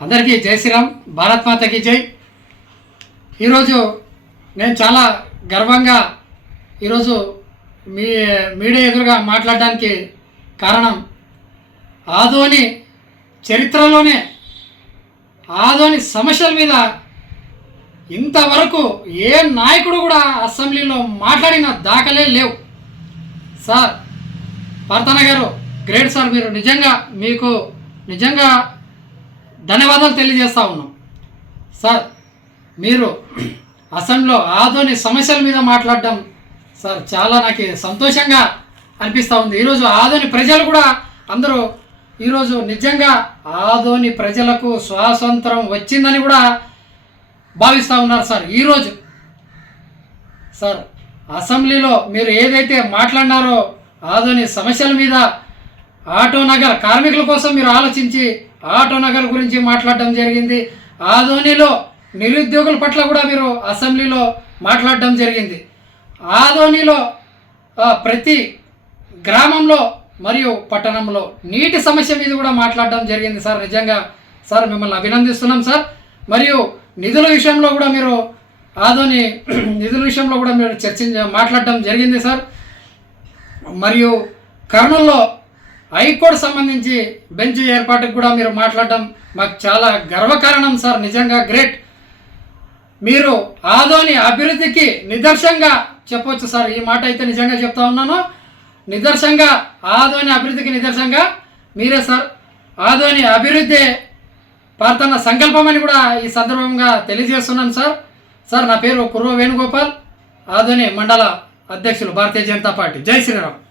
అందరికీ జై శ్రీరామ్. భారత్ మాతకి జై. ఈరోజు నేను చాలా గర్వంగా ఈరోజు మీ మీడియా ఎదురుగా మాట్లాడడానికి కారణం ఆదోని చరిత్రలోనే ఆదోని సమస్యల మీద ఇంతవరకు ఏ నాయకుడు కూడా అసెంబ్లీలో మాట్లాడిన దాఖలే లేవు. సార్ పార్థన గారు గ్రేట్ సార్ మీరు నిజంగా మీకు నిజంగా ధన్యవాదాలు తెలియజేస్తా ఉన్నాం. సార్ మీరు అసెంబ్లీలో ఆధోని సమస్యల మీద మాట్లాడడం సార్ చాలా నాకు సంతోషంగా అనిపిస్తూ ఉంది. ఈరోజు ఆదోని ప్రజలు కూడా అందరూ ఈరోజు నిజంగా ఆదోని ప్రజలకు స్వాతంత్రం వచ్చిందని కూడా భావిస్తూ ఉన్నారు సార్. ఈరోజు సార్ అసెంబ్లీలో మీరు ఏదైతే మాట్లాడినారో ఆదోని సమస్యల మీద ఆటో నగర్ కార్మికుల కోసం మీరు ఆలోచించి ఆటో నగర్ గురించి మాట్లాడడం జరిగింది. ఆదోనిలో నిరుద్యోగుల పట్ల కూడా మీరు అసెంబ్లీలో మాట్లాడడం జరిగింది. ఆ ధోనిలో ప్రతి గ్రామంలో మరియు పట్టణంలో నీటి సమస్య మీద కూడా మాట్లాడడం జరిగింది సార్. నిజంగా సార్ మిమ్మల్ని అభినందిస్తున్నాం సార్. మరియు నిధుల విషయంలో కూడా మీరు ఆదోని నిధుల విషయంలో కూడా మీరు చర్చించ మాట్లాడడం జరిగింది సార్. మరియు కర్నూల్లో హైకోర్టు సంబంధించి బెంచ్ ఏర్పాటుకు కూడా మీరు మాట్లాడడం మాకు చాలా గర్వకారణం సార్. నిజంగా గ్రేట్. మీరు ఆదోని అభివృద్ధికి నిదర్శంగా చెప్పొచ్చు సార్. ఈ మాట అయితే నిజంగా చెప్తా ఉన్నాను. నిదర్శంగా ఆదోని అభివృద్ధికి నిదర్శంగా మీరే సార్. ఆదోని అభివృద్ధి ప్రార్థన సంకల్పం అని కూడా ఈ సందర్భంగా తెలియజేస్తున్నాను సార్. సార్ నా పేరు కుర్వ వేణుగోపాల్. ఆదోని మండల అధ్యక్షులు భారతీయ జనతా పార్టీ. జై శ్రీరామ్.